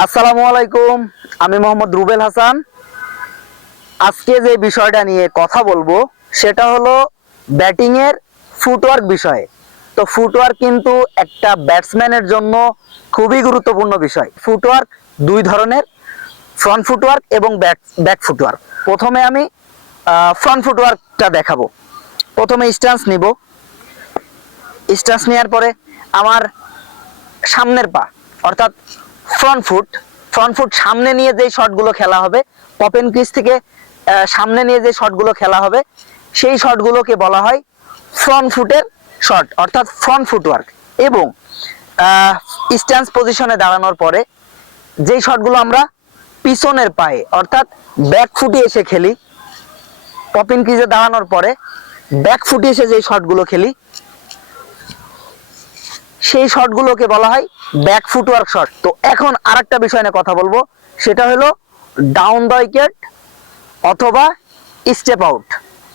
আসসালামু আলাইকুম, আমি মোহাম্মদ রুবেল হাসান। আজকে যে বিষয়টা নিয়ে কথা বলবো সেটা হলো ব্যাটিং এর ফুটওয়ার্ক বিষয়ে। তো ফুটওয়ার্ক কিন্তু একটা ব্যাটসম্যানের জন্য খুবই গুরুত্বপূর্ণ বিষয়। ফুটওয়ার্ক দুই ধরনের, ফ্রন্ট ফুটওয়ার্ক এবং ব্যাক ফুটওয়ার্ক। প্রথমে আমি ফ্রন্ট ফুটওয়ার্কটা দেখাবো। প্রথমে স্ট্যান্স নিব। স্ট্যান্স নেওয়ার পরে আমার সামনের পা অর্থাৎ ফ্রন্ট ফুট ফ্রন্ট ফুট সামনে নিয়ে যে শটগুলো খেলা হবে, পপেন ক্রিজ থেকে সামনে নিয়ে যে শটগুলো খেলা হবে, সেই শটগুলোকে বলা হয় ফ্রন্ট ফুটের শট অর্থাৎ ফ্রন্ট ফুটওয়ার্ক। এবং স্ট্যান্স পজিশনে দাঁড়ানোর পরে যেই শটগুলো আমরা পিছনের পায়ে অর্থাৎ ব্যাক ফুটে এসে খেলি, পপেন ক্রিজে দাঁড়ানোর পরে ব্যাক ফুটে এসে যেই শটগুলো খেলি, সেই শটগুলোকে বলা হয় ব্যাক ফুটওয়ার্ক শট। তো এখন আরেকটা বিষয় নিয়ে কথা বলবো, সেটা হলো ডাউন দ্য উইকেট অথবা স্টেপ আউট।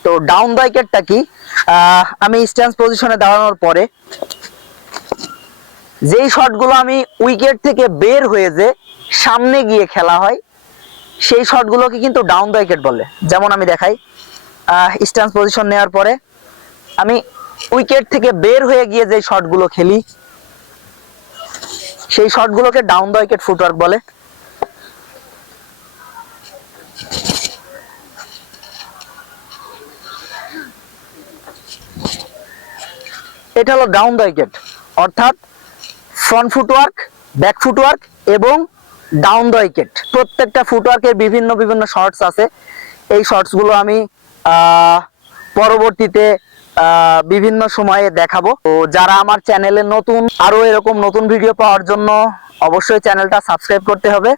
তো ডাউন দ্য উইকেটটা কি? আমি স্ট্যান্স পজিশনে দাঁড়ানোর পরে যেই শটগুলো আমি উইকেট থেকে বের হয়ে যে সামনে গিয়ে খেলা হয়, সেই শটগুলোকে কিন্তু ডাউন দ্য উইকেট বলে। যেমন আমি দেখাই, স্ট্যান্স পজিশন নেওয়ার পরে আমি উইকেট থেকে বের হয়ে গিয়ে যে শটগুলো খেলি, সেই শটগুলোকে ডাউন দ্য উইকেট ফুটওয়ার্ক বলে। এটা হলো ডাউন দ্য উইকেট অর্থাৎ ফ্রন্ট ফুটওয়ার্ক, ব্যাক ফুটওয়ার্ক এবং ডাউন দ্য উইকেট। প্রত্যেকটা ফুটওয়ার্কের বিভিন্ন বিভিন্ন শর্টস আছে। এই শর্টসগুলো আমি পরবর্তীতে বিভিন্ন সময়ে দেখাবো। তো যারা আমার চ্যানেলে নতুন, আরো এরকম নতুন ভিডিও পাওয়ার জন্য অবশ্যই চ্যানেলটা সাবস্ক্রাইব করতে হবে।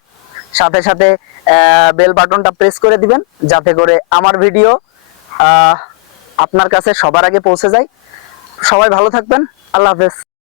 সাথে সাথে বেল বাটনটা প্রেস করে দিবেন, যাতে করে আমার ভিডিও আপনার কাছে সবার আগে পৌঁছে যায়। সবাই ভালো থাকবেন। আল্লাহ হাফেজ।